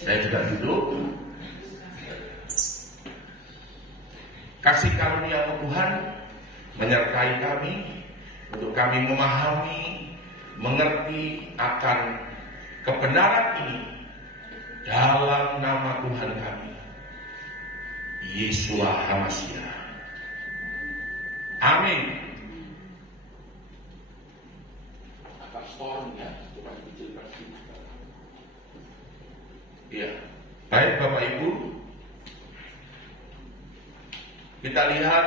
Saya juga duduk. Kasih karunia Tuhan menyertai kami untuk kami memahami, mengerti akan kebenaran ini dalam nama Tuhan kami, Yeshua HaMashiach. Amin. Agak storm ya, coba dikecilkan sedikit. Iya. Baik Bapak Ibu, kita lihat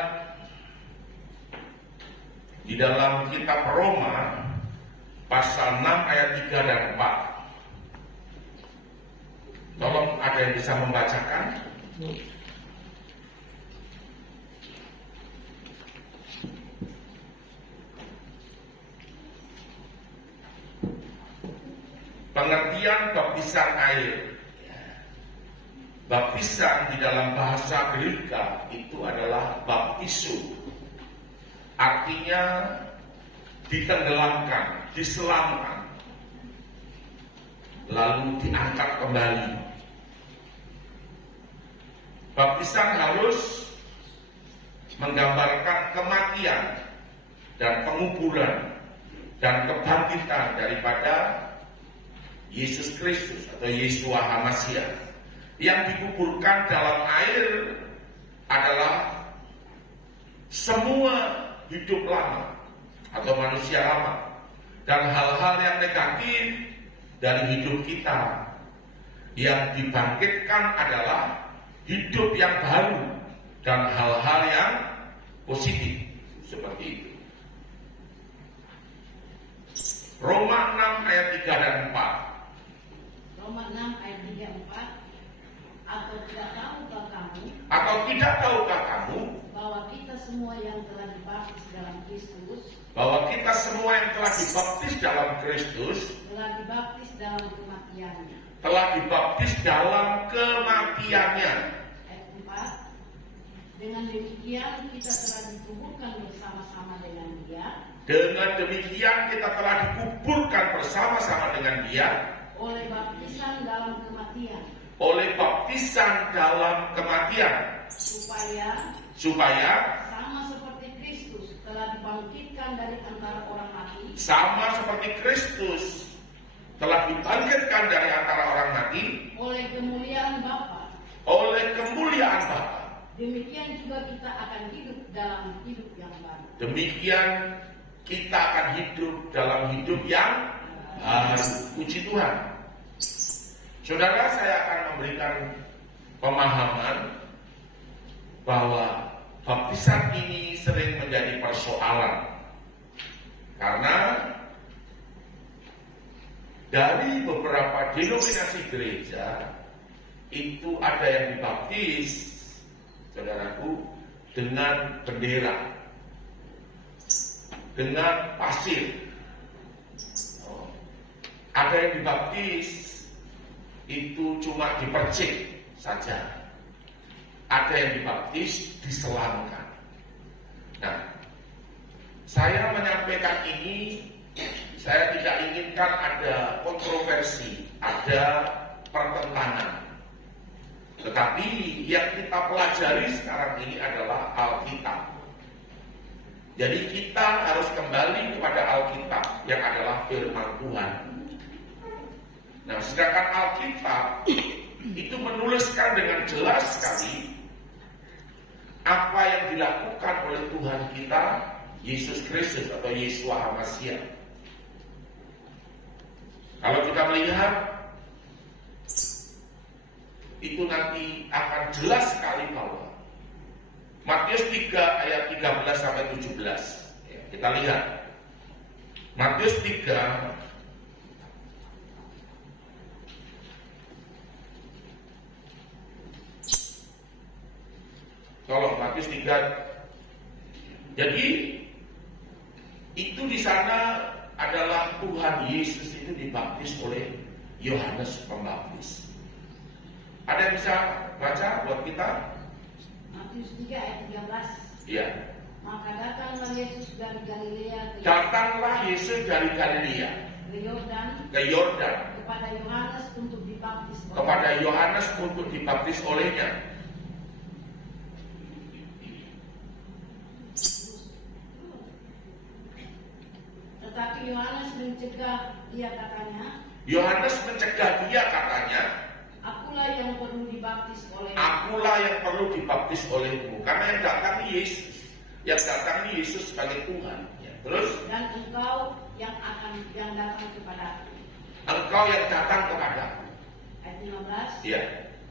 di dalam kitab Roma pasal 6 ayat 3 dan 4. Tolong ada yang bisa membacakan? Pengertian baptisan air. Baptisan di dalam bahasa Greka itu adalah baptisu. Artinya ditenggelamkan, diselamkan, lalu diangkat kembali. Baptisan harus menggambarkan kematian dan penguburan dan kebangkitan daripada Yesus Kristus atau Yeshua HaMashiach. Yang dikuburkan dalam air adalah semua hidup lama atau manusia lama dan hal-hal yang negatif dari hidup kita. Yang dibangkitkan adalah hidup yang baru dan hal-hal yang positif seperti itu. Roma 6 ayat 3 dan 4. Roma 6 ayat 3 dan 4. Atau tidak tahukah kamu bahwa kita semua yang telah dibaptis dalam Kristus telah dibaptis dalam kematiannya. Ayat 4. Dengan demikian kita telah dikuburkan bersama-sama dengan Dia. Oleh baptisan dalam kematian. Supaya sama seperti Kristus telah dibangkitkan dari antara orang mati. Oleh kemuliaan Bapa. Demikian juga kita akan hidup dalam hidup yang baru. Puji Tuhan. Saudara, saya akan memberikan pemahaman bahwa baptisan ini sering menjadi persoalan karena dari beberapa denominasi gereja itu ada yang dibaptis, saudaraku, dengan bendera, dengan pasir. Ada yang dibaptis itu cuma dipercik saja. Ada yang dibaptis diselamkan. Nah, saya menyampaikan ini, saya tidak inginkan ada kontroversi, ada pertentangan. Tetapi yang kita pelajari sekarang ini adalah Alkitab. Jadi kita harus kembali kepada Alkitab yang adalah firman Tuhan. Nah, sedangkan Alkitab itu menuliskan dengan jelas sekali apa yang dilakukan oleh Tuhan kita Yesus Kristus atau Yeshua HaMashiach. Kalau kita melihat itu nanti akan jelas sekali bahwa Matius 3 ayat 13 sampai 17. Kita lihat Matius 3 Tolong Matius 3. Jadi itu di sana adalah Tuhan Yesus itu dibaptis oleh Yohanes Pembaptis. Ada yang bisa baca buat kita? Matius 3 ayat 13. Iya. Maka datanglah Yesus dari Galilea ke Galilea Yordan ke Yordan kepada Yohanes untuk dibaptis kepada Yohanes untuk dibaptis olehnya. Tetapi Yohanes mencegah dia, katanya, Yohanes mencegah dia, katanya, akulah yang perlu dibaptis oleh. akulah yang perlu dibaptis olehmu. Karena yang datang ini Yesus. Yang datang ini Yesus sebagai Tuhan. Ya, terus? Dan engkau yang datang kepadaku. Engkau yang datang kepadaku. Ayat 15. Ya.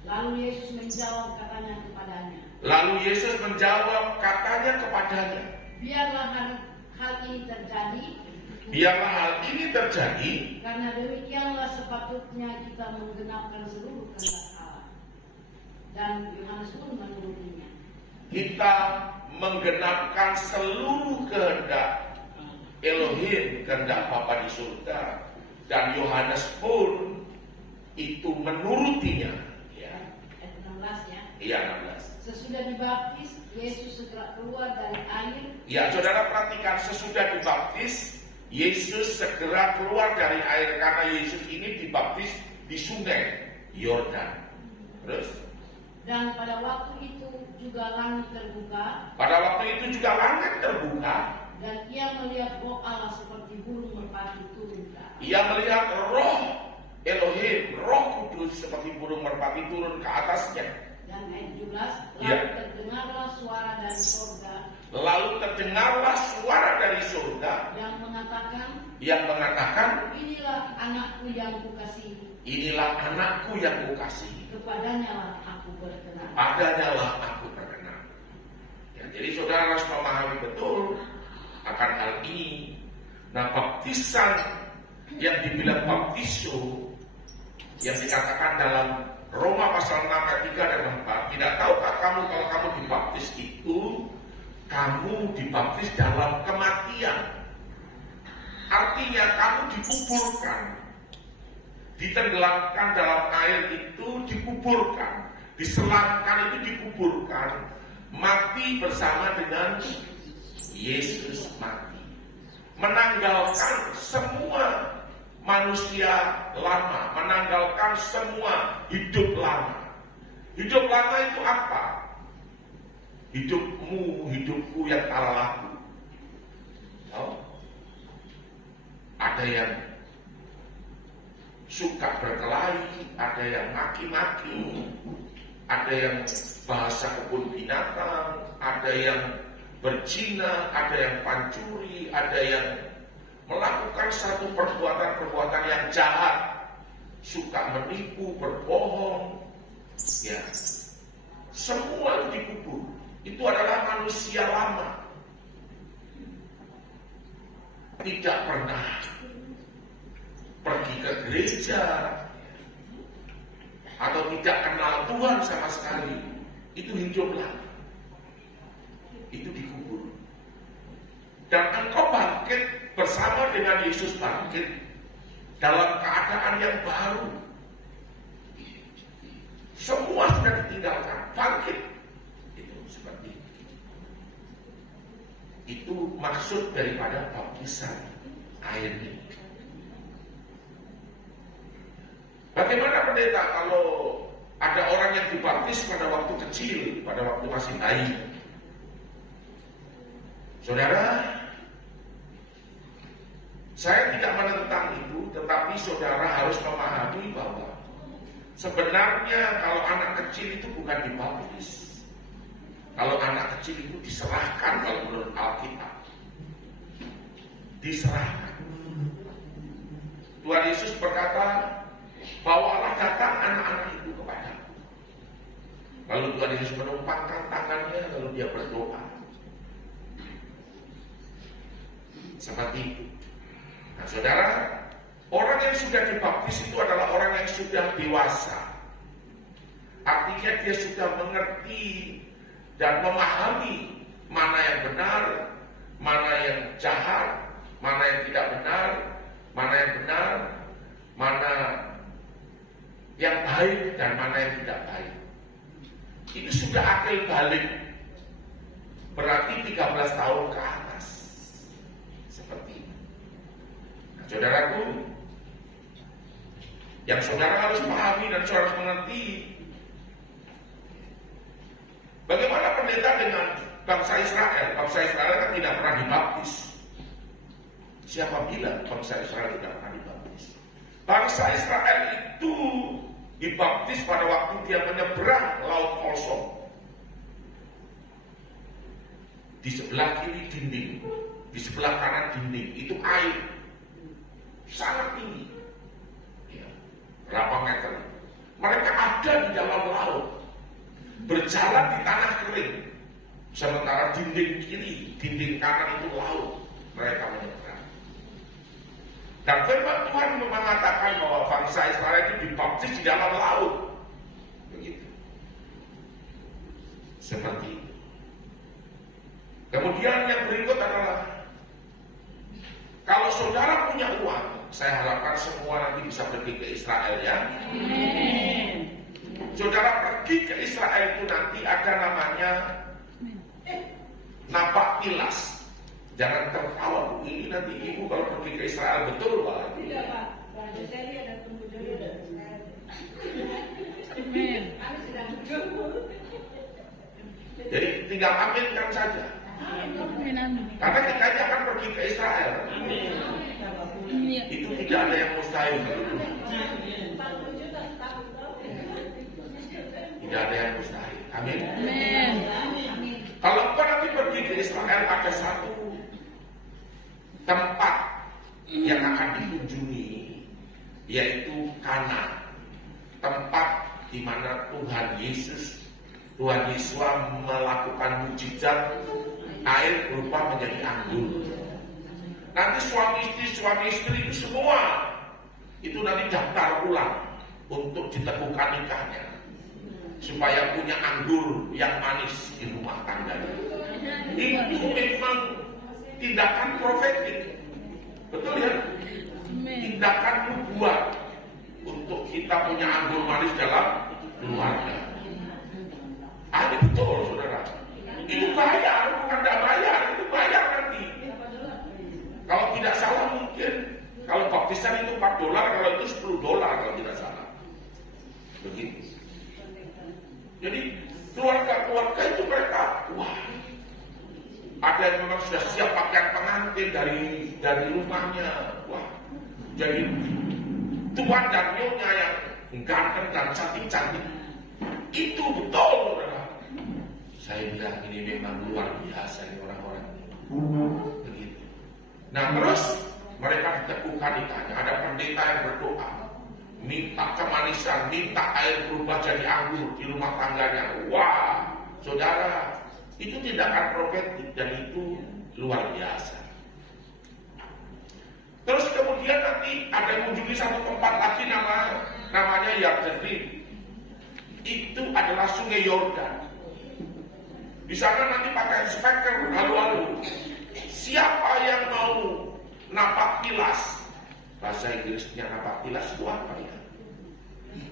Lalu Yesus menjawab, katanya kepadanya. Lalu Yesus menjawab, katanya kepadanya. Biarlah hal ini terjadi. Biarlah hal ini terjadi. Karena demikianlah sepatutnya kita menggenapkan seluruh kehendak Allah. Dan Yohanes pun menurutinya. Kita menggenapkan seluruh kehendak Elohim, kehendak Bapa di surga. Dan Yohanes pun itu menurutinya. Ya. Ayat 16 ya. Iya, 16. Sesudah dibaptis, Yesus segera keluar dari air. Ya, saudara perhatikan, sesudah dibaptis, Yesus segera keluar dari air. Karena Yesus ini dibaptis di sungai Yordan. Terus? Dan pada waktu itu juga langit terbuka. Pada waktu itu juga langit terbuka. Dan ia melihat roh Allah seperti burung merpati turun ke atas. Ia melihat roh Elohim, roh kudus seperti burung merpati turun ke atasnya. Dan ayat 17, lalu Ya. terdengarlah suara dari surga Lalu terdengarlah suara dari surga yang mengatakan, inilah anakku yang kukasihi, inilah anakku yang kukasihi, kepadanya lah aku berkenan. padanya lah aku berkenan. Ya, jadi saudara harus memahami betul akan hal ini. Nah, baptisan yang dibilang baptiso yang dikatakan dalam Roma pasal 6 ayat 3 dan 4, tidak tahukah kamu kalau kamu dibaptis itu kamu dibaptis dalam kematian. Artinya kamu dikuburkan, ditenggelamkan dalam air itu dikuburkan, diselamkan itu dikuburkan, mati bersama dengan Yesus mati. Menanggalkan semua manusia lama, menanggalkan semua hidup lama. Hidup lama itu apa? Hidupmu, hidupku yang kala laku. Oh. Ada yang suka berkelahi, ada yang maki-maki, ada yang bahasa kebun binatang, ada yang berzina, ada yang pancuri, ada yang melakukan satu perbuatan-perbuatan yang jahat, suka menipu, berbohong, ya, semua dikubur. Itu adalah manusia lama, tidak pernah pergi ke gereja atau tidak kenal Tuhan sama sekali. Itu hidup lama, itu dikubur. Dan engkau bangkit bersama dengan Yesus, bangkit dalam keadaan yang baru. Semua sudah ditinggalkan, bangkit. Itu seperti itu. Itu maksud daripada baptisan air ini. Bagaimana pendeta kalau ada orang yang dibaptis pada waktu kecil, pada waktu masih bayi? Saudara, saya tidak menentang itu, tetapi saudara harus memahami bahwa sebenarnya kalau anak kecil itu bukan dibaptis. Kalau anak kecil itu diserahkan, kalau menurut Alkitab, diserahkan. Tuhan Yesus berkata, bawalah datang anak-anak itu kepadaku. Lalu Tuhan Yesus menumpangkan tangannya, lalu dia berdoa. Seperti itu. Nah, saudara, orang yang sudah dibaptis itu adalah orang yang sudah dewasa. Artinya dia sudah mengerti dan memahami mana yang benar, mana yang jahat, mana yang tidak benar, mana yang benar, mana yang baik dan mana yang tidak baik. Itu sudah akil balik. Berarti 13 tahun ke atas. Seperti itu. Nah, saudaraku, yang saudara harus pahami dan saudara harus mengerti. Bagaimana pendeta dengan bangsa Israel? Bangsa Israel kan tidak pernah dibaptis. Siapa bilang bangsa Israel tidak pernah dibaptis? Bangsa Israel itu dibaptis pada waktu dia menyeberang laut kosong. Di sebelah kiri dinding, di sebelah kanan dinding, itu air sangat tinggi, ya, berapa meter. Mereka ada di dalam laut, berjalan di tanah kering, sementara dinding kiri, dinding kanan itu laut. Mereka menyeberang. Dan firman Tuhan mengatakan bahwa bangsa Israel itu dibaptis di dalam laut, begitu, seperti itu. Kemudian yang berikut adalah, kalau saudara punya uang, saya harapkan semua nanti bisa pergi ke Israel, ya. Amin. Saudara pergi ke Israel itu nanti ada namanya napak tilas. Jangan tertawa, Bu. Ini nanti ibu kalau pergi ke Israel, betul Pak? Tidak Pak, Raja Seri ada tunggu jodoh dan Israel. Amin. Kami sedang jumpa. Jadi tinggal aminkan saja. Amin. Amin. Karena kita aja akan pergi ke Israel. Iya. Itu tidak ada yang mustahil. Tidak ada yang mustahil. Amin. Amin. Kalau engkau nanti pergi ke Israel, ada satu tempat yang akan dikunjungi, yaitu Kana, tempat di mana Tuhan Yesus melakukan mujizat air berubah menjadi anggur. Nanti suami istri itu semua itu nanti daftar ulang untuk diteguhkan nikahnya, supaya punya anggur yang manis di rumah tangganya. Itu memang tindakan profetik, betul ya? Tindakan nubuat untuk kita punya anggur manis dalam keluarga. Ini betul, saudara. Itu bayar, bukan tidak bayar, itu bayar nanti. Kalau tidak salah mungkin, kalau baptisan itu $4, kalau itu $10 kalau tidak salah. Begitu. Jadi keluarga-keluarga itu mereka, wah, ada yang memang sudah siap pakaian pengantin dari rumahnya, wah, jadi tuan dan nyonya yang ganteng dan cantik-cantik. Itu betul, saudara. Saya bilang ini memang luar biasa nih orang-orang ini. Begitu. Nah terus mereka diteguhkan nikahnya. Ada pendeta yang berdoa, minta kemanisan, minta air berubah jadi anggur di rumah tangganya. Wah, saudara, itu tindakan profetik dan itu luar biasa. Terus kemudian nanti ada yang mengunjungi satu tempat lagi namanya Yarden. Itu adalah Sungai Yordan. Di sana nanti pakai speaker halu-halu. Siapa yang mau napak tilas? Bahasa Inggrisnya napak tilas itu apa ya?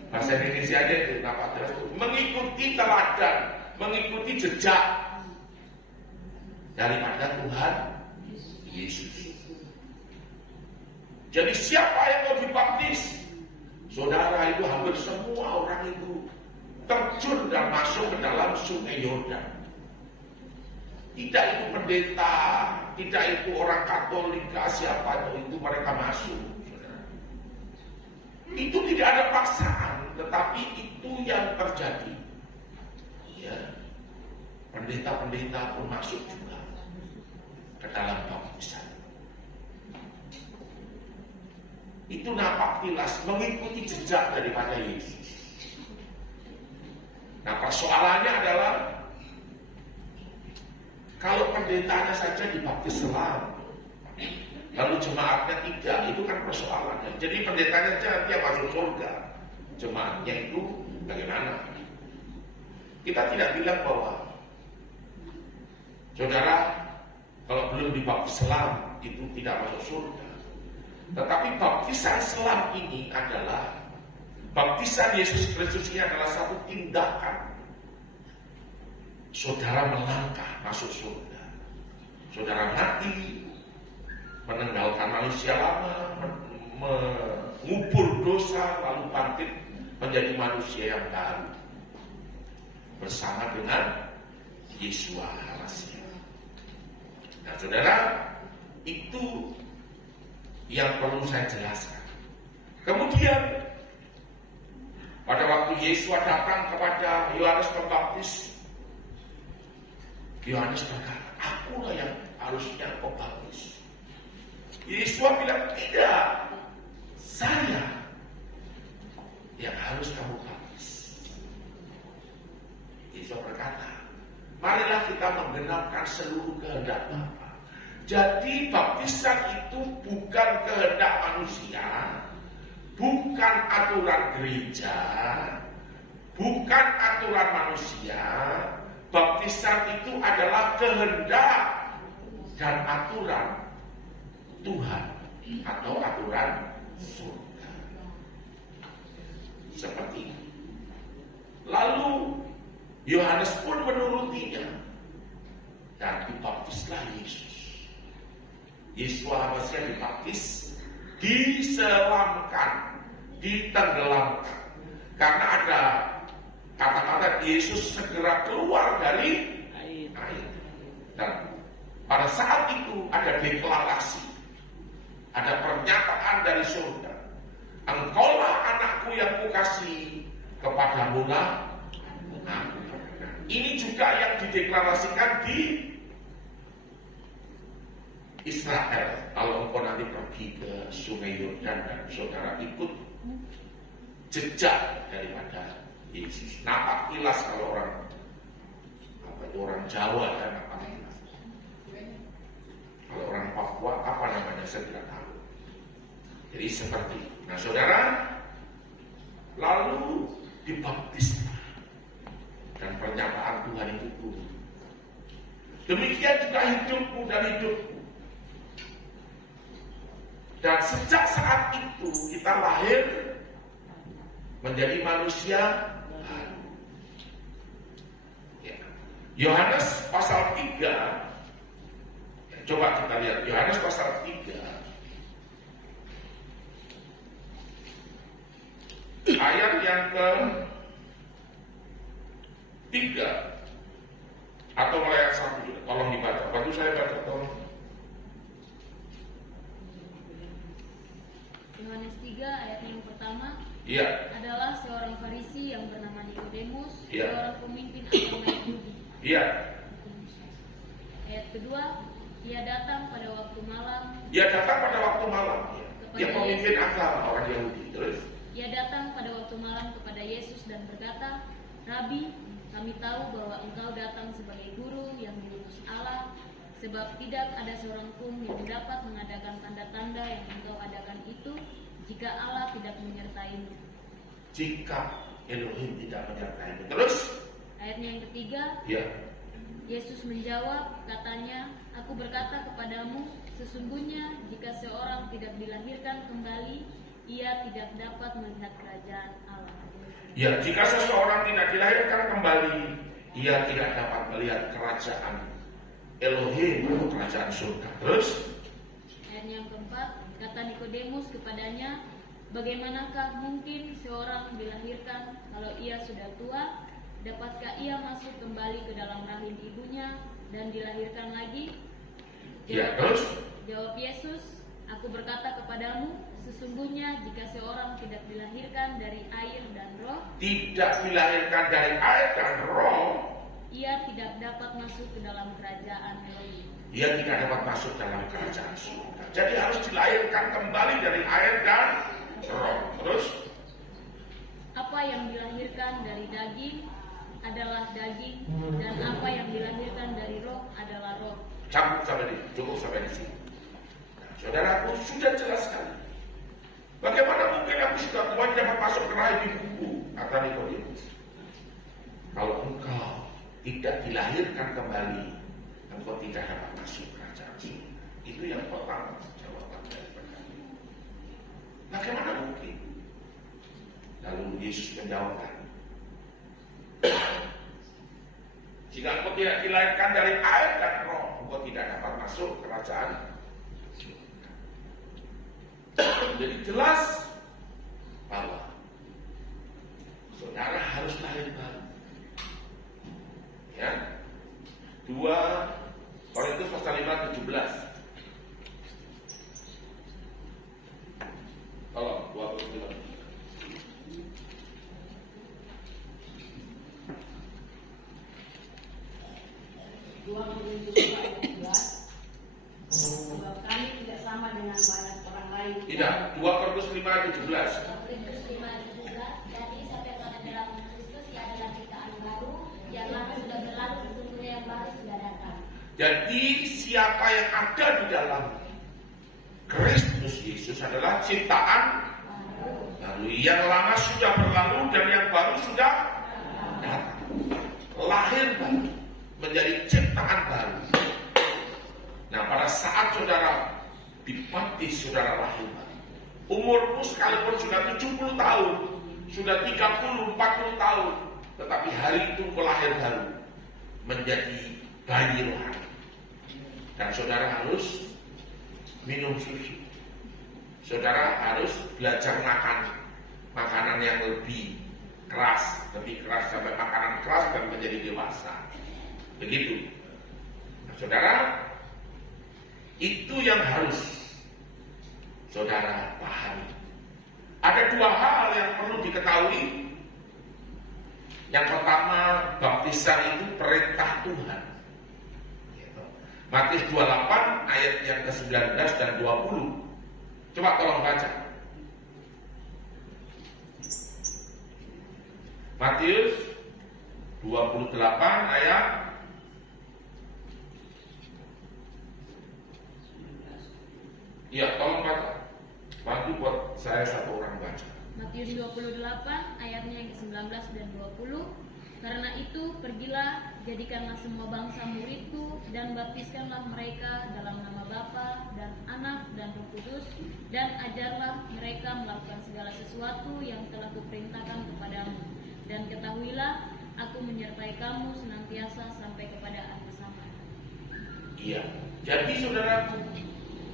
Bahasa Indonesia aja itu napak tilas itu mengikuti teladan, mengikuti jejak daripada Tuhan Yesus. Jadi siapa yang mau dibaptis? Saudara, itu hampir semua orang itu terjun dan masuk ke dalam Sungai Yordan. Tidak itu pendeta, tidak itu orang Katolik, siapa itu mereka masuk. Saudara. Itu tidak ada paksaan, tetapi itu yang terjadi. Ya, pendeta-pendeta pun masuk juga ke dalam baptisan. Itu napak tilas, mengikuti jejak daripada Yesus. Nah persoalannya adalah, kalau pendetanya saja dibaptis selam, lalu jemaatnya tidak, itu kan persoalannya. Jadi pendetanya saja nanti yang masuk surga, jemaatnya itu bagaimana? Kita tidak bilang bahwa saudara kalau belum dibaptis selam itu tidak masuk surga. Tetapi baptisan selam ini adalah, baptisan Yesus Kristus ini adalah satu tindakan saudara melangkah masuk surga. Saudara mati, meninggalkan manusia lama, mengubur dosa lalu bangkit menjadi manusia yang baru bersama dengan Yesua Hamasia. Nah saudara, itu yang perlu saya jelaskan. Kemudian pada waktu Yesus datang kepada Yohanes Pembaptis, Yohanes berkata, akulah yang harusnya kau baptis. Yesus bilang, tidak, saya yang harus kamu baptis. Yesus berkata, marilah kita menggenapkan seluruh kehendak Bapa. Jadi baptisan itu bukan kehendak manusia, bukan aturan gereja, bukan aturan manusia. Baptisan itu adalah kehendak dan aturan Tuhan atau aturan surga. Seperti itu. Lalu Yohanes pun menurutinya dan dibaptislah Yesus. Yesus Hamasia dibaptis, diselamkan, ditenggelamkan. Karena ada kata-kata Yesus segera keluar dari air. Dan pada saat itu ada deklarasi, ada pernyataan dari surga. Engkaulah anakku yang kukasihi, kepadamu lah aku. Ini juga yang dideklarasikan di Israel. Kalau engkau nanti pergi ke Sungai Yordan dan saudara ikut jejak daripada Yesus. Nampak kilas kalau orang Jawa dan nampak kilas. Kalau orang Papua apa namanya saya tidak tahu. Jadi seperti itu. Nah saudara, lalu dibaptis dan pernyataan Tuhan itu turun. Demikian juga hidupmu dan hidupku. Dan sejak saat itu kita lahir menjadi manusia baru. Ya. Yohanes pasal 3. Ya, coba kita lihat Yohanes pasal 3. Ayat yang ke-3 atau mulai ayat 1 juga. Tolong dibaca. Bantu saya baca tolong. Yohanes 3 ayat yang pertama. Iya. Adalah seorang Farisi yang bernama Nikodemus, Iya. seorang pemimpin agama Yahudi. Iya. Ayat kedua, ia datang pada waktu malam. Dia datang pada waktu malam. Dia pemimpin agama orang Yahudi. Terus Ia datang pada waktu malam kepada Yesus dan berkata, Rabi, kami tahu bahwa engkau datang sebagai guru yang diutus Allah, sebab tidak ada seorang pun yang dapat mengadakan tanda-tanda yang engkau adakan itu jika Allah tidak menyertaimu. jika Elohim tidak menyertaimu. Terus Ayatnya yang ketiga, ya. Yesus menjawab, katanya, aku berkata kepadamu, sesungguhnya jika seorang tidak dilahirkan kembali, ia tidak dapat melihat kerajaan Allah. Ya, jika seseorang tidak dilahirkan kembali, ia tidak dapat melihat kerajaan Elohim atau kerajaan surga. Terus Ayatnya yang keempat, kata Nikodemus kepadanya, bagaimanakah mungkin seorang dilahirkan kalau ia sudah tua? Dapatkah ia masuk kembali ke dalam rahim ibunya dan dilahirkan lagi? ya, terus Jawab Yesus, aku berkata kepadamu, sesungguhnya jika seorang tidak dilahirkan dari air dan roh, tidak dilahirkan dari air dan roh, ia tidak dapat masuk ke dalam kerajaan Elohim. ia tidak dapat masuk dalam kerajaan surga. Jadi harus dilahirkan kembali dari air dan roh. Terus Apa yang dilahirkan dari daging adalah daging, dan apa yang dilahirkan dari roh adalah roh. cukup sampai di sini. Nah, saudaraku sudah jelas sekali. Bagaimana mungkin aku sudah tua dapat masuk ke rahim ibuku? Kata Nikodemus. Kalau engkau tidak dilahirkan kembali, engkau tidak dapat masuk kerajaan surga. Itu yang pertama jawaban daripada dia. Bagaimana mungkin? Lalu Yesus menjawabkan, jika engkau tidak dilahirkan dari air dan roh, engkau tidak dapat masuk kerajaan surga. Jadi jelas bahwa saudara harus lahir baru. Ya. 2 Korintus pasal 5:17. Tolong 2 Korintus. 2 Korintus 4:17. Sebab kami tidak sama dengan banyak orang lain. Tidak, 2 Korintus 5:17. Korintus 5:17. Jadi siapa yang ada dalam Kristus ia adalah ciptaan baru, yang lama sudah berlalu, sesungguhnya yang baru sudah datang. Jadi siapa yang ada di dalam Kristus Yesus adalah ciptaan baru. Yang lama sudah berlalu dan yang baru sudah datang. Lahir baru, menjadi ciptaan baru. Nah, pada saat saudara dibaptis, saudara lahir baru. Umurmu sekalipun sudah 70 tahun, sudah 30, 40 tahun, tetapi hari itu engkau lahir baru, menjadi bayi rohani. Dan saudara harus minum susu. Saudara harus belajar makan makanan yang lebih keras sampai makanan keras dan menjadi dewasa. Begitu. Nah, saudara, itu yang harus saudara pahami. Ada 2 hal yang perlu diketahui. Yang pertama, baptisan itu perintah Tuhan. Matius 28 ayat yang ke-19 dan 20. Coba tolong baca. Matius 28 ayat iya, tolong baca. Bantu buat saya satu orang baca. Matius 28 ayatnya yang ke-19 dan 20. Karena itu pergilah, jadikanlah semua bangsa muridku dan baptiskanlah mereka dalam nama Bapa dan Anak dan Roh Kudus, dan ajarlah mereka melakukan segala sesuatu yang telah kuperintahkan kepadamu. Dan ketahuilah, aku menyertai kamu senantiasa sampai kepada akhir zaman. Iya. Jadi saudara,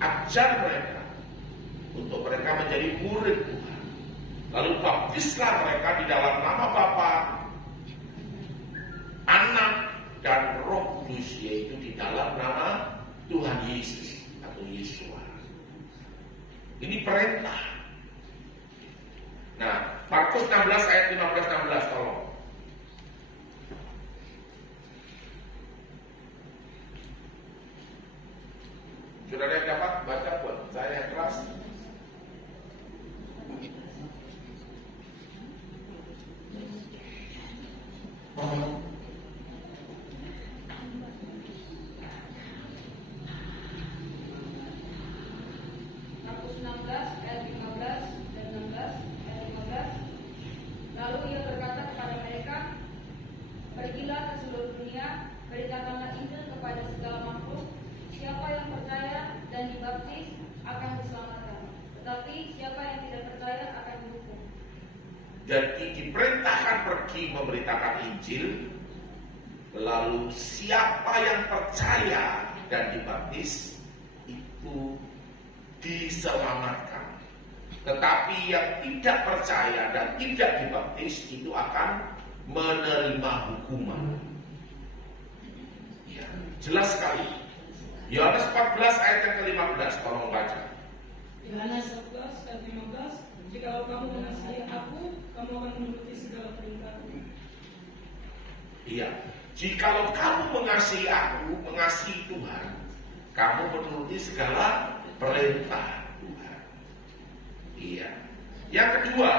ajar mereka untuk mereka menjadi murid Tuhan. Lalu baptislah mereka di dalam nama Bapa, Anak dan Roh Kudus, yaitu di dalam nama Tuhan Yesus atau Yesua. Ini perintah. Nah, Markus 16 ayat 15-16 tolong. Saudara yang dapat baca buat saya yang keras. Markus 16 ayat 15 dan 16 ayat 15. Lalu ia berkata kepada mereka, pergilah ke seluruh dunia, beritakanlah Injil kepada segala makhluk. Siapa yang percaya dan dibaptis akan diselamatkan, tetapi siapa yang tidak percaya akan dihukum. Jadi diperintahkan pergi memberitakan Injil. Lalu siapa yang percaya dan dibaptis itu diselamatkan. Tetapi yang tidak percaya dan tidak dibaptis itu akan menerima hukuman. Ya, jelas sekali. Yohanes 14 ayat yang ke-15, tolong baca. Yohanes 14 ayat 15. Jikalau kamu mengasihi aku, kamu akan menuruti segala perintahku. Iya. Jikalau kamu mengasihi aku, mengasihi Tuhan, kamu menuruti segala perintah Tuhan. Iya. Yang kedua,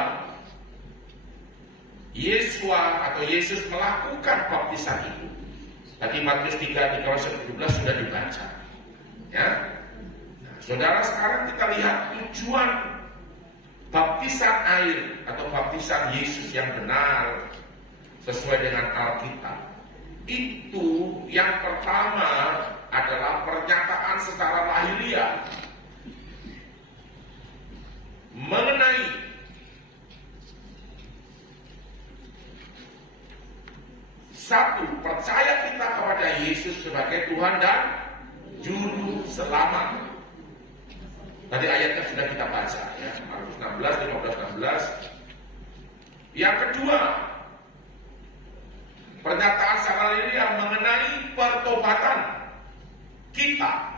Yesua atau Yesus melakukan baptisan itu. Tadi Matius 3:17 sudah dibaca. Ya. Nah, saudara, sekarang kita lihat tujuan baptisan air atau baptisan Yesus yang benar sesuai dengan Alkitab. Itu yang pertama adalah pernyataan secara lahiriah mengenai satu, percaya kita kepada Yesus sebagai Tuhan dan Juru Selamat. Tadi ayatnya sudah kita baca ya, Markus 16, 15, 16. Yang kedua, pernyataan Samaria mengenai pertobatan kita.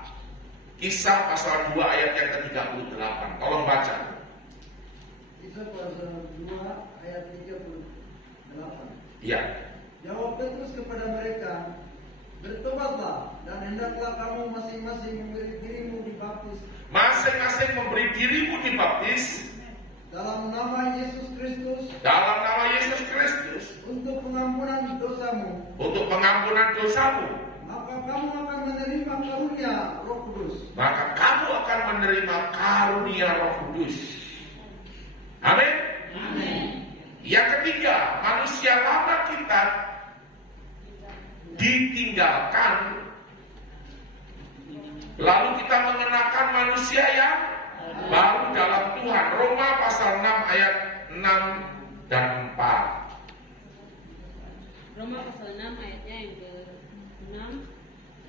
Kisah pasal 2 ayat yang ke-38. Tolong baca. Kisah pasal 2 ayat 38. Ya. Jawab Petrus kepada mereka, bertobatlah dan hendaklah kamu masing-masing memberi dirimu dibaptis Masing-masing memberi dirimu dibaptis dalam nama Yesus Kristus dalam nama Yesus Kristus untuk pengampunan dosamu, untuk pengampunan dosamu. maka kamu akan menerima karunia Roh Kudus. Maka kamu akan menerima karunia Roh Kudus. Amin. Yang ketiga, manusia lama kita ditinggalkan, lalu kita mengenakan manusia yang baru dalam Tuhan. Roma pasal 6 ayat 6 dan 4. Roma pasal 6 ayatnya yang ke-6.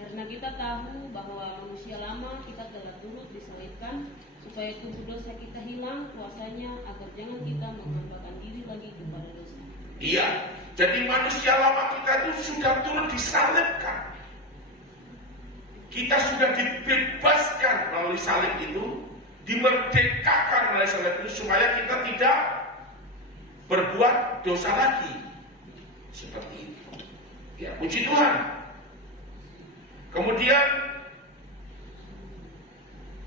Karena kita tahu bahwa manusia lama kita telah turut disalibkan supaya tubuh dosa kita hilang kuasanya, agar jangan kita menghambakan diri lagi kepada dosa. Iya, jadi manusia lama kita itu sudah turut disalibkan. Kita sudah dibebaskan melalui salib itu, dimerdekakan melalui salib itu, supaya kita tidak berbuat dosa lagi. Seperti itu. Ya, puji Tuhan. Kemudian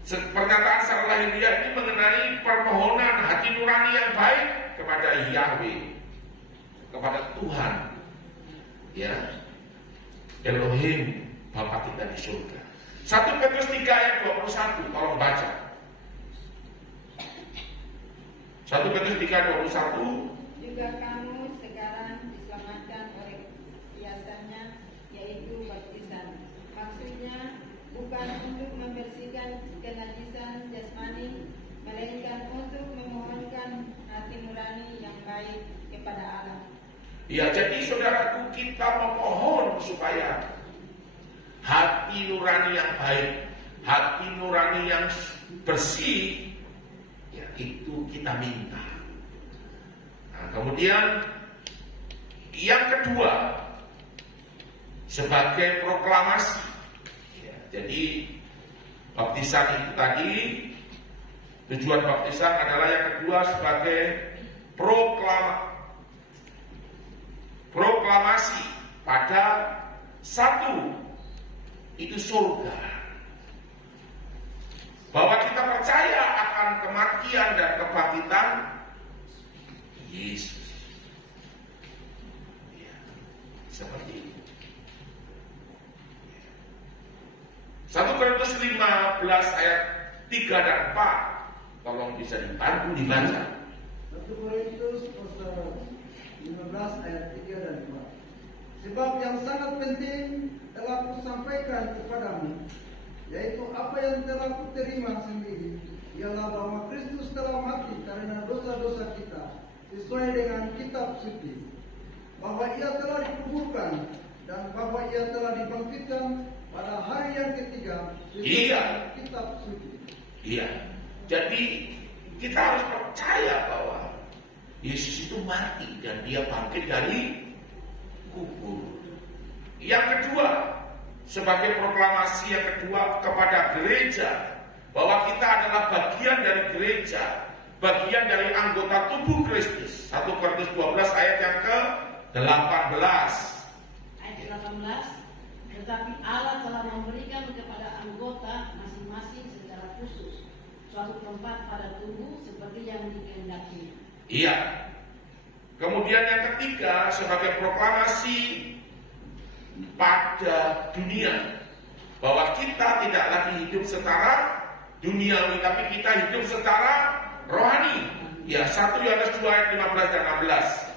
pernyataan secara lahiriah ini mengenai permohonan hati nurani yang baik kepada Yahweh, kepada Tuhan, ya, Elohim Bapa kita di surga. 1 Petrus 3 ayat 21, tolong baca. 1 Petrus 3 ayat 21. Juga kamu sekarang diselamatkan oleh biasanya, yaitu baptisan. Maksudnya bukan untuk membersihkan kenajisan jasmani, melainkan untuk memohonkan hati nurani yang baik kepada Allah. Ya, jadi saudaraku, kita memohon supaya hati nurani yang baik, hati nurani yang bersih, ya itu kita minta. Nah, kemudian yang kedua, sebagai proklamasi. Ya, jadi baptisan itu tadi, tujuan baptisan adalah yang kedua sebagai proklamasi pada satu, itu surga. Bahwa kita percaya akan kematian dan kebangkitan Yesus. Ya, seperti itu. 1 Korintus 15 ayat 3 dan 4. Tolong bisa dibantu dibaca. 1 Korintus pasal 15 ayat 3 dan 4. Sebab yang sangat penting telah kusampaikan kepadamu, yaitu apa yang telah kuterima sendiri, ialah bahwa Kristus telah mati karena dosa-dosa kita sesuai dengan kitab suci, bahwa ia telah dikuburkan dan bahwa ia telah dibangkitkan pada hari yang ketiga sesuai dengan kitab suci. Iya. Jadi kita harus percaya bahwa Yesus itu mati dan dia bangkit dari kubur. Yang kedua, sebagai proklamasi yang kedua kepada gereja, bahwa kita adalah bagian dari gereja, bagian dari anggota tubuh Kristus. 1 Korintus 12 ayat yang ke-18. Ayat 18. Tetapi Allah telah memberikan kepada anggota masing-masing secara khusus suatu tempat pada tubuh seperti yang dikehendaki. Iya. Kemudian yang ketiga, sebagai proklamasi pada dunia, bahwa kita tidak lagi hidup secara duniawi, tapi kita hidup secara rohani. Ya, 1 Yohanes 2 ayat 15 dan 16.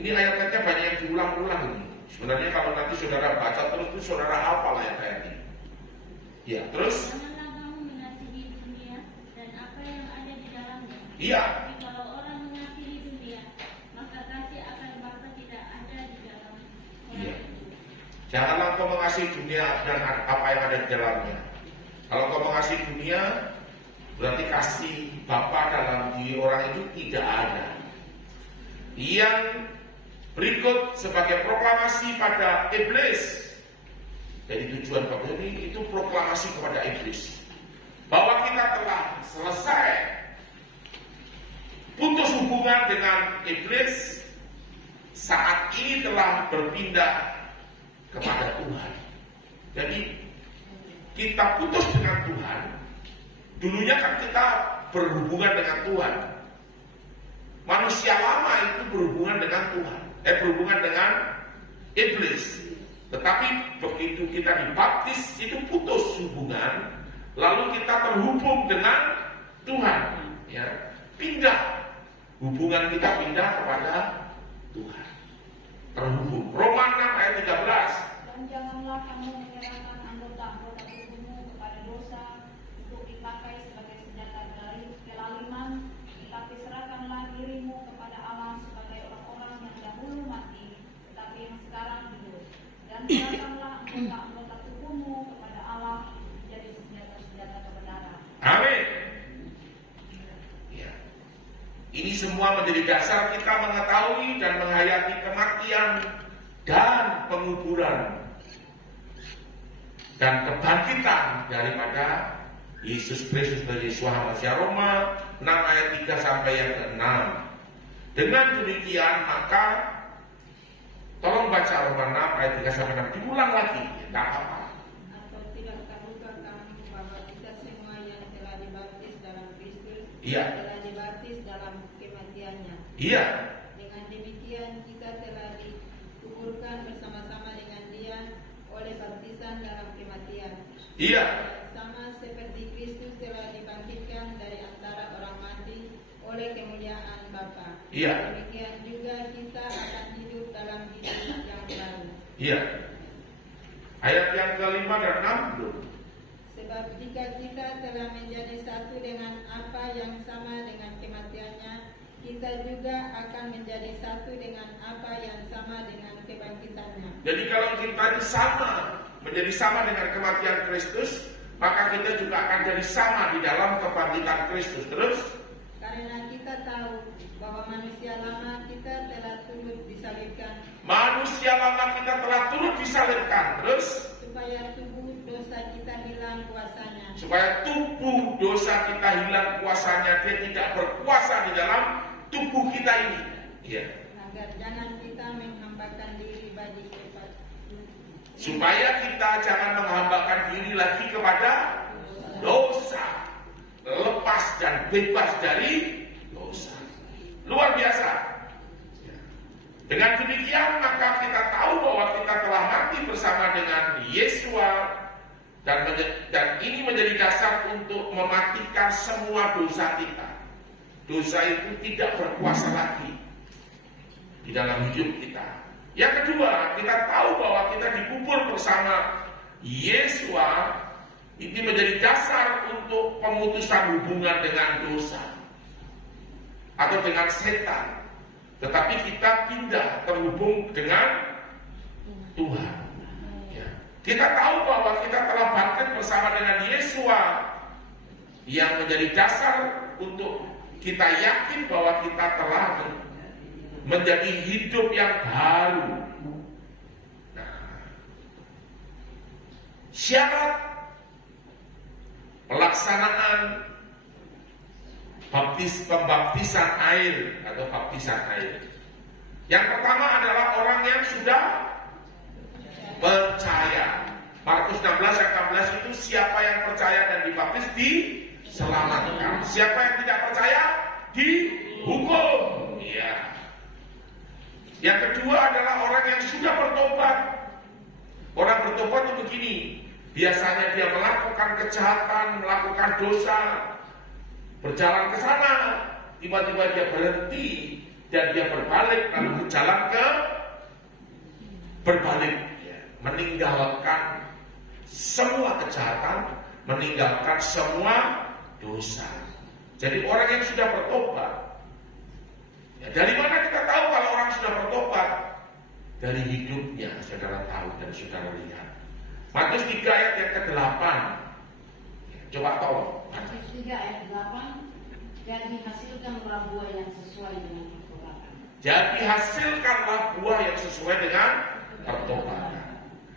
Ini ayat-ayatnya banyak yang diulang-ulang ini. Sebenarnya kalau nanti saudara baca terus itu saudara hafal ayat-ayat ini. Ya, terus Janganlah kamu mengasihi dunia dan apa yang ada di dalamnya. iya. Tapi kalau orang mengasihi dunia, maka kasih akan Bapa tidak ada di dalam orang Iya. itu. Janganlah kau mengasihi dunia dan apa yang ada di dalamnya. Kalau kau mengasihi dunia, berarti kasih Bapa dalam diri orang itu tidak ada. Yang berikut sebagai proklamasi pada iblis. Jadi tujuan Bapak ini itu proklamasi kepada iblis bahwa kita telah selesai putus hubungan dengan iblis, saat ini telah berpindah kepada Tuhan. Jadi kita putus dengan Tuhan. Dulunya kan kita berhubungan dengan Tuhan. Manusia lama itu berhubungan dengan Tuhan, berhubungan dengan iblis. Tetapi begitu kita dibaptis itu putus hubungan, lalu kita terhubung dengan Tuhan, ya. Pindah hubungan kita pindah kepada Tuhan. Terhubung. Roma 6 ayat 13. Dan janganlah kamu menyerahkan anggota-anggota tubuhmu kepada dosa untuk dipakai sebagai senjata kelaliman, tetapi serahkanlah dirimu kepada Allah sebagai orang-orang yang dahulu mati, tetapi yang sekarang hidup. Dan serahkanlah anggota-anggota tubuhmu kepada Allah menjadi senjata-senjata kebenaran. Amin. Ya. Ini semua menjadi dasar kita mengetahui dan menghayati kematian dan penguburan dan kebangkitan daripada Yesus Kristus dari Yesus manusia. Roma 6 ayat 3 sampai yang ke-6. Dengan demikian maka tolong baca Roma 6 ayat 3 sampai 6. Diulang lagi, tidak apa-apa. Atau tidak tahukah kamu bahwa kita semua yang telah dibaptis dalam Kristus Iya. telah dibaptis dalam kematiannya. Iya. Dengan demikian kita telah dikuburkan bersama-sama dengan Dia oleh baptisan dalam kematian. Iya. Sama seperti Kristus telah dibangkitkan dari antara orang mati oleh kemuliaan Bapa. Iya. Demikian juga kita akan hidup dalam hidup yang baru. Iya. Ayat yang ke-5 dan 6 belum. Sebab jika kita telah menjadi satu dengan apa yang sama dengan kematiannya, kita juga akan menjadi satu dengan apa yang sama dengan kebangkitannya. Jadi kalau kita itu sama, menjadi sama dengan kematian Kristus, maka kita juga akan jadi sama di dalam kebangkitan Kristus. Terus? Karena kita tahu bahwa manusia lama kita telah turut disalibkan, Manusia lama kita telah turut disalibkan. Terus? supaya tubuh dosa kita hilang kuasanya. Supaya tubuh dosa kita hilang kuasanya. Dia tidak berkuasa di dalam tubuh kita ini. Iya. Agar jangan kita menghambakan diri bagi kepada Supaya kita jangan menghambakan diri lagi kepada dosa. Lepas dan bebas dari dosa. Luar biasa. Dengan demikian maka kita tahu bahwa kita telah mati bersama dengan Yesua, dan ini menjadi dasar untuk mematikan semua dosa kita. Dosa itu tidak berkuasa lagi di dalam hidup kita. Yang kedua, kita tahu bahwa kita dikubur bersama Yesua. Ini menjadi dasar untuk pemutusan hubungan dengan dosa atau dengan setan. Tetapi kita pindah terhubung dengan Tuhan. Ya. Kita tahu bahwa kita telah bangkit bersama dengan Yesua, yang menjadi dasar untuk kita yakin bahwa kita telah menjadi hidup yang baru. Nah, syarat pelaksanaan pembaptisan air atau baptisan air. Yang pertama adalah orang yang sudah percaya. Markus 16 ayat 16 itu siapa yang percaya dan dibaptis diselamatkan. Siapa yang tidak percaya dihukum. Ya. Yang kedua adalah orang yang sudah bertobat. Orang bertobat itu begini. Biasanya dia melakukan kejahatan, melakukan dosa, berjalan ke sana, tiba-tiba dia berhenti dan dia berbalik, lalu berjalan ke berbalik, meninggalkan semua kejahatan, meninggalkan semua dosa. Jadi orang yang sudah bertobat, ya, dari mana kita tahu kalau orang sudah bertobat? Dari hidupnya, saudara tahu dan saudara lihat. Matius 3 ayat yang ke-8. Coba tolong. Matius 3 ayat 8. Jadi hasilkanlah buah yang sesuai dengan pertobatan. Jadi hasilkanlah buah yang sesuai dengan pertobatan.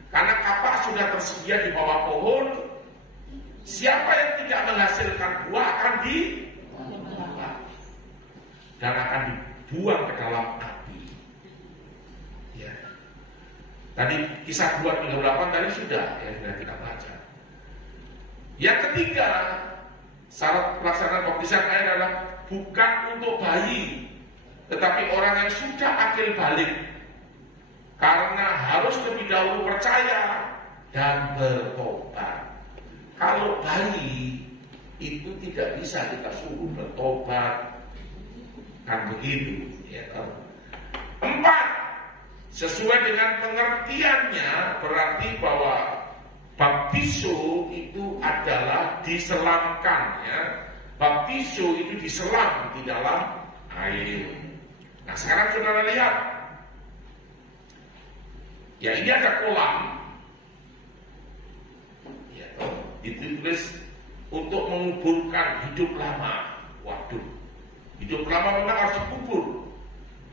Karena kapak sudah tersedia di bawah pohon. Siapa yang tidak menghasilkan buah akan dibakar dan akan dibuang ke dalam api. Ya. Tadi Kisah 2:38 tadi sudah kita baca. Yang ketiga, syarat pelaksanaan baptisan air adalah bukan untuk bayi, tetapi orang yang sudah akil balik. Karena harus lebih dahulu percaya dan bertobat. Kalau bayi itu tidak bisa kita suruh bertobat, kan begitu. Ya. 4. Sesuai dengan pengertiannya berarti bahwa baptiso itu adalah diselamkan, ya. Baptiso itu diselam di dalam air. Nah, sekarang saudara lihat, ya ini ada kolam, ya, ditulis untuk menguburkan hidup lama. Waduh, hidup lama memang harus dikubur.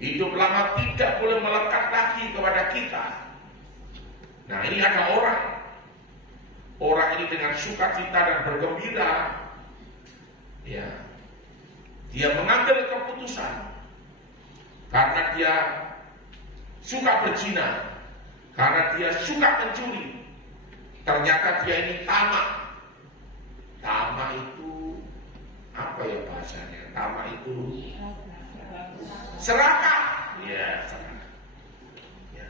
Hidup lama tidak boleh melekat lagi kepada kita. Nah, ini ada orang ini dengan sukacita dan bergembira, ya, dia mengambil keputusan karena dia suka berzina, karena dia suka mencuri. Ternyata dia ini tamak. Tamak itu apa ya bahasanya? Tamak itu serakah, ya, serakah. Ya.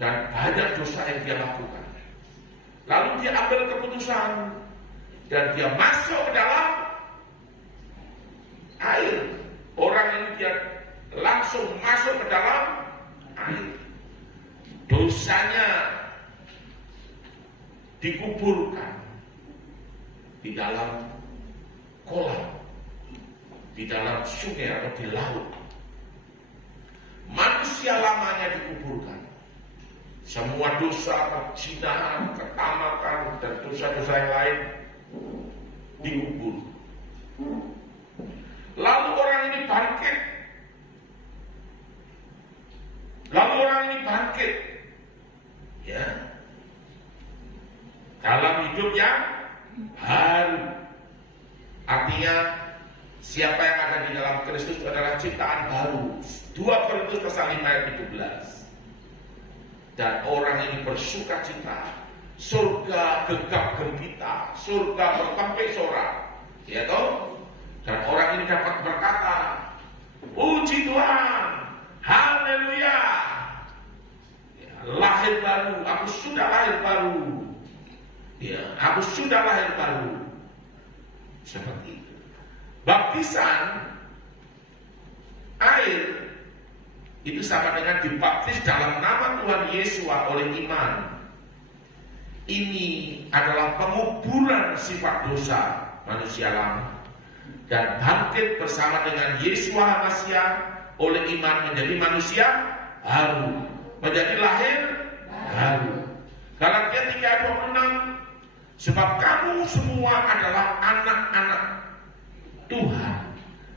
Dan banyak dosa yang dia lakukan. Lalu dia ambil keputusan dan dia masuk ke dalam air. Orang ini dia langsung masuk ke dalam air. Dosanya dikuburkan di dalam kolam, di dalam sungai atau di laut. Manusia lamanya dikuburkan. Semua dosa, perzinahan, ketamakan, dan dosa-dosa yang lain dikubur. Lalu orang ini bangkit. Ya. Dalam hidup yang baru. Artinya siapa yang ada di dalam Kristus adalah ciptaan baru. 2 Korintus pasal 5 ayat 17. Dan orang ini bersuka cita, surga gegap gempita, surga bertempik sorak, ya toh? Dan orang ini dapat berkata, puji Tuhan, haleluya, ya, lahir baru, aku sudah lahir baru, ya, aku sudah lahir baru, seperti itu. Baptisan air itu sama dengan dibaptis dalam nama Tuhan Yesus oleh iman. Ini adalah penguburan sifat dosa manusia lama dan bangkit bersama dengan Yesus Masia oleh iman menjadi manusia baru, menjadi lahir baru. Galatia 3:26, sebab kamu semua adalah anak-anak Tuhan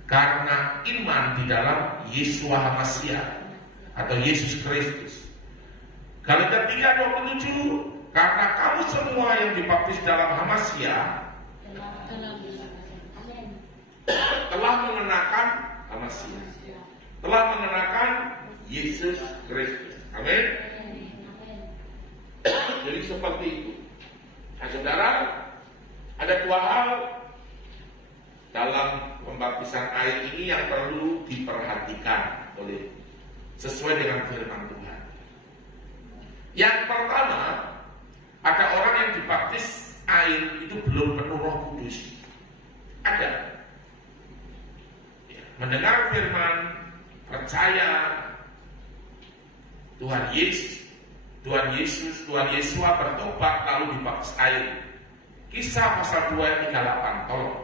karena iman di dalam Yesus Masia atau Yesus Kristus. Galatia 3:27, karena kamu semua yang dibaptis dalam Hamasia telah mengenakan Hamasia, telah mengenakan Yesus Kristus. Amin. Jadi seperti itu. Nah, saudara, ada 2 hal dalam pembaptisan air ini yang perlu diperhatikan oleh sesuai dengan firman Tuhan. Yang pertama, ada orang yang dibaptis air itu belum penuh Roh Kudus. Ada. Mendengar firman, percaya Tuhan Yesus, Tuhan Yesus bertobat lalu dibaptis air. Kisah pasal 2 ayat 38, tolong.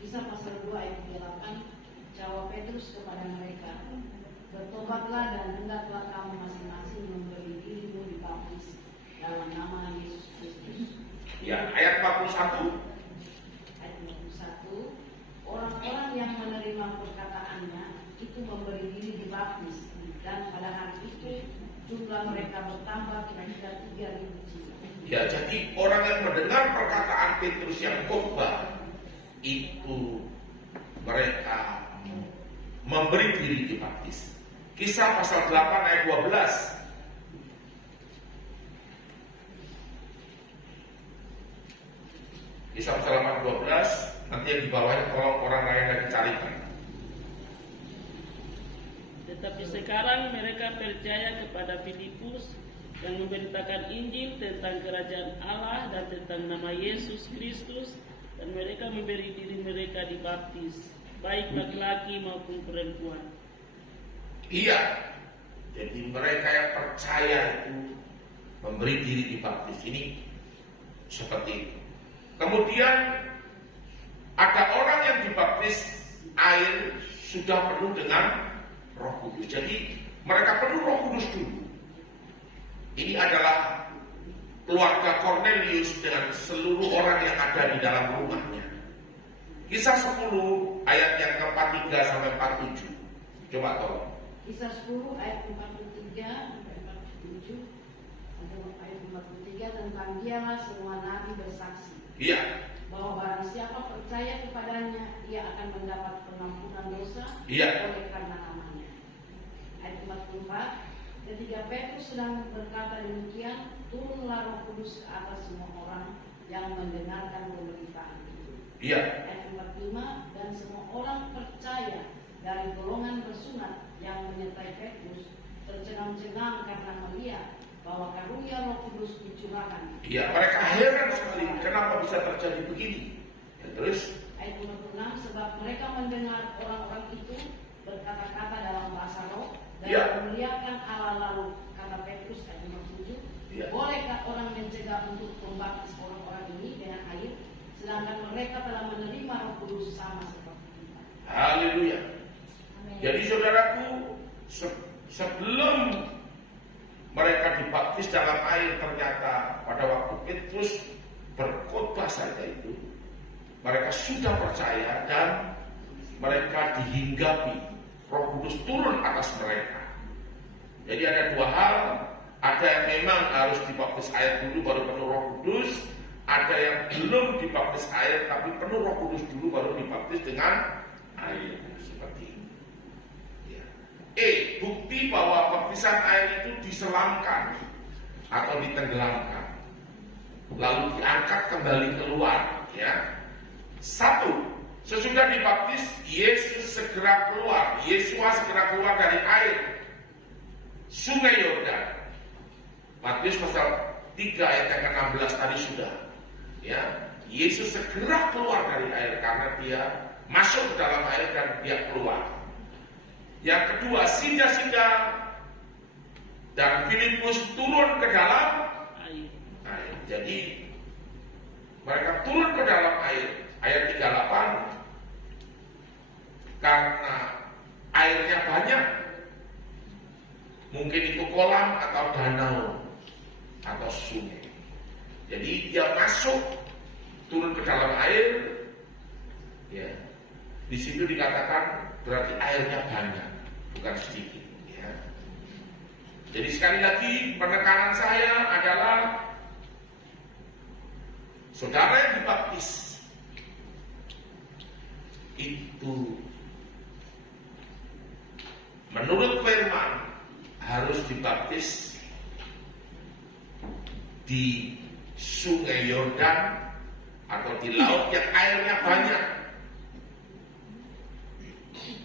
Kisah pasal 2 ayat 38, jawab Petrus kepada mereka, bertobatlah dan hendaklah kamu masing-masing memberi dirimu dibaptis dalam nama Yesus Kristus. Ya, ayat 41. Ayat 21, orang-orang yang menerima perkataannya itu memberi diri dibaptis, dan pada hari itu jumlah mereka bertambah kira-kira 3.000 jiwa. Ya, jadi orang yang mendengar perkataan Petrus yang khotbah itu mereka memberi diri dibaptis. Kisah pasal 8 ayat 12. Kisah pasal 8 12, nanti yang di bawahnya tolong orang lain yang dicarikan. Tetapi sekarang mereka percaya kepada Filipus yang memberitakan Injil tentang kerajaan Allah dan tentang nama Yesus Kristus, dan mereka memberi diri mereka dibaptis, baik laki-laki maupun perempuan. Iya, jadi mereka yang percaya itu memberi diri dibaptis. Ini seperti itu. Kemudian ada orang yang dibaptis air sudah penuh dengan Roh Kudus. Jadi mereka penuh Roh Kudus dulu. Ini adalah keluarga Cornelius dengan seluruh orang yang ada di dalam rumahnya. Kisah 10 ayat yang ke-43 sampai 47. Coba tolong. Kisah 10 ayat 43 sampai 47. Ayat 43, tentang dialah semua nabi bersaksi Iya. bahwa barang siapa percaya kepadanya, ia akan mendapat pengampunan dosa Iya. oleh karena namanya. Ayat 44, ketika Petrus sedang berkata demikian, turunlah Roh Kudus ke atas semua orang yang mendengarkan pemberitaan itu. Iya. Ayat 45, dan semua orang percaya dari golongan bersunat yang menyertai Petrus tercengang-cengang karena melihat bahwa karunia Roh Kudus dicurahkan. Iya, mereka heran sekali kenapa bisa terjadi begini. Ya, terus Ayat 56, sebab mereka mendengar orang-orang itu berkata-kata dalam bahasa roh dan Iya. memuliakan Allah. Lalu kata Petrus ayat 57, Iya. bolehkah orang mencegah untuk membaptis orang-orang ini dengan air, sedangkan mereka telah menerima Roh Kudus sama seperti kita. haleluya. Amin. Jadi saudaraku, sebelum mereka dibaptis dalam air, ternyata pada waktu Petrus berkhotbah saja itu mereka sudah percaya dan mereka dihinggapi Roh Kudus turun atas mereka. Jadi ada dua hal, ada yang memang harus dibaptis air dulu baru penuh Roh Kudus, ada yang belum dibaptis air tapi penuh Roh Kudus dulu baru dibaptis dengan air. Seperti ini. Ya. Bukti bahwa baptisan air itu diselamkan atau ditenggelamkan lalu diangkat kembali keluar, ya. 1, sesudah dibaptis Yesus segera keluar, Yesua segera keluar dari air Sungai Yordan. Matius pasal 3 ayat yang ke-16 tadi sudah, ya. Yesus segera keluar dari air karena dia masuk ke dalam air dan dia keluar. Yang kedua, Sinda dan Filipus turun ke dalam Air. air. Jadi mereka turun ke dalam air. Ayat 38, karena airnya banyak, mungkin itu kolam atau danau atau sungai. Jadi dia masuk, turun ke dalam air, ya. Di situ dikatakan berarti airnya banyak, bukan sedikit, ya. Jadi sekali lagi penekanan saya adalah saudara yang dibaptis itu menurut firman harus dibaptis di Sungai Yordan atau di laut yang airnya banyak.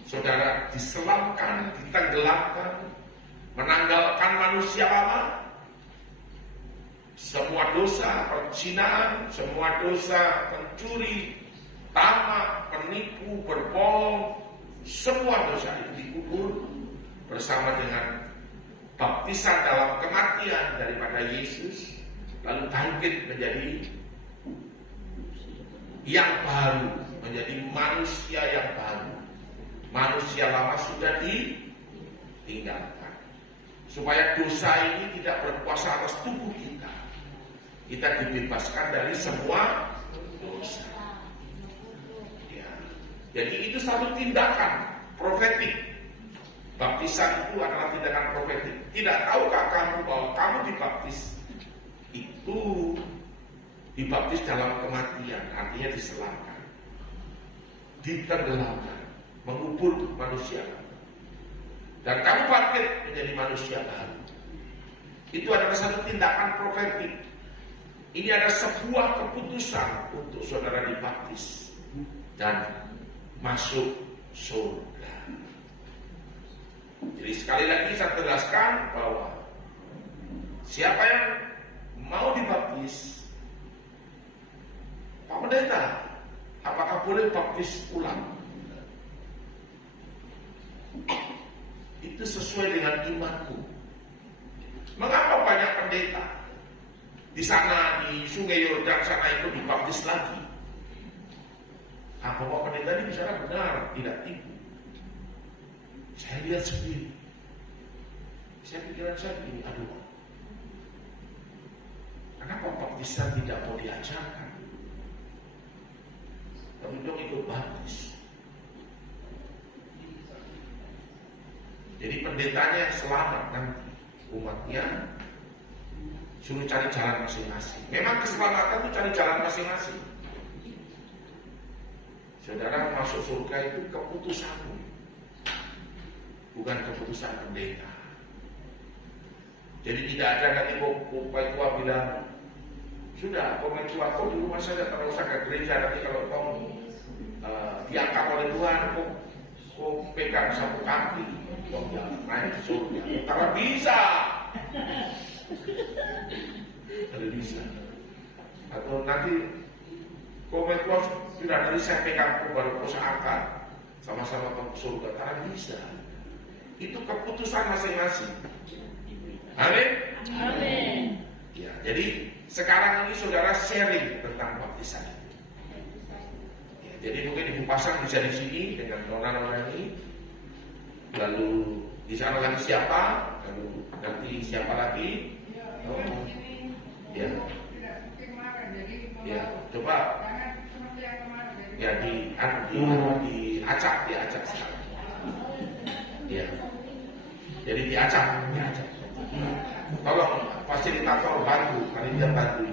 Saudara diselamkan, ditenggelamkan, menanggalkan manusia lama, semua dosa perzinahan, semua dosa pencuri, tamak, penipu, berbohong, semua dosa itu dikubur bersama dengan baptisan dalam kematian daripada Yesus, lalu bangkit menjadi yang baru, menjadi manusia yang baru. Manusia lama sudah ditinggalkan, supaya dosa ini tidak berkuasa atas tubuh kita. kita dibebaskan dari semua dosa. Ya. Jadi itu satu tindakan profetik. Baptisan itu adalah tindakan profetik. Tidak tahukah kamu bahwa kamu dibaptis itu dibaptis dalam kematian, artinya diselamkan, ditenggelamkan, mengubur manusia, dan kamu bangkit menjadi manusia baru. Itu adalah satu tindakan profetik. Ini adalah sebuah keputusan untuk saudara dibaptis dan masuk surga. Jadi sekali lagi saya tegaskan bahwa siapa yang mau dibaptis, Pak Pendeta, apakah boleh baptis ulang? Itu sesuai dengan imanku. Mengapa banyak pendeta di sana, di Sungai Yordan sana itu dibaptis lagi? Apa Pak Pendeta ini bicara benar, tidak tipu. Saya lihat sendiri. Saya pikiran saya begini, aduh, kenapa baptisan tidak mau diajarkan? Tapi dong ikut baptis. Jadi pendetanya yang selamat nanti, umatnya suruh cari jalan masing-masing. Memang keselamatan itu cari jalan masing-masing. Saudara masuk surga itu keputusanmu, bukan keputusan pendeta. Jadi tidak ada nanti Bapak Tua bilang, sudah Bapak Tua kau di rumah saja, terus usah ke gereja, nanti kalau kau diangkat oleh Tuhan, kau pegang satu kaki, kau naik ke surga. Karena bisa. Ada bisa. Atau nanti Bapak Tua sudah dari saya pegang kau baru kau angkat, sama-sama ke surga. Karena bisa. Itu keputusan masing-masing. Amin. Amin. Ya, jadi sekarang ini saudara sharing tentang baptisan. Ya, jadi mungkin Ibu Pasang bisa di sini dengan nona-nona ini. Lalu di sana lagi siapa? Lalu nanti siapa lagi? Oh. Ya. Ya, coba. Ya diacak sekarang. Ya. Jadi diacak. Tolong fasilitator bantu, panitia bantu.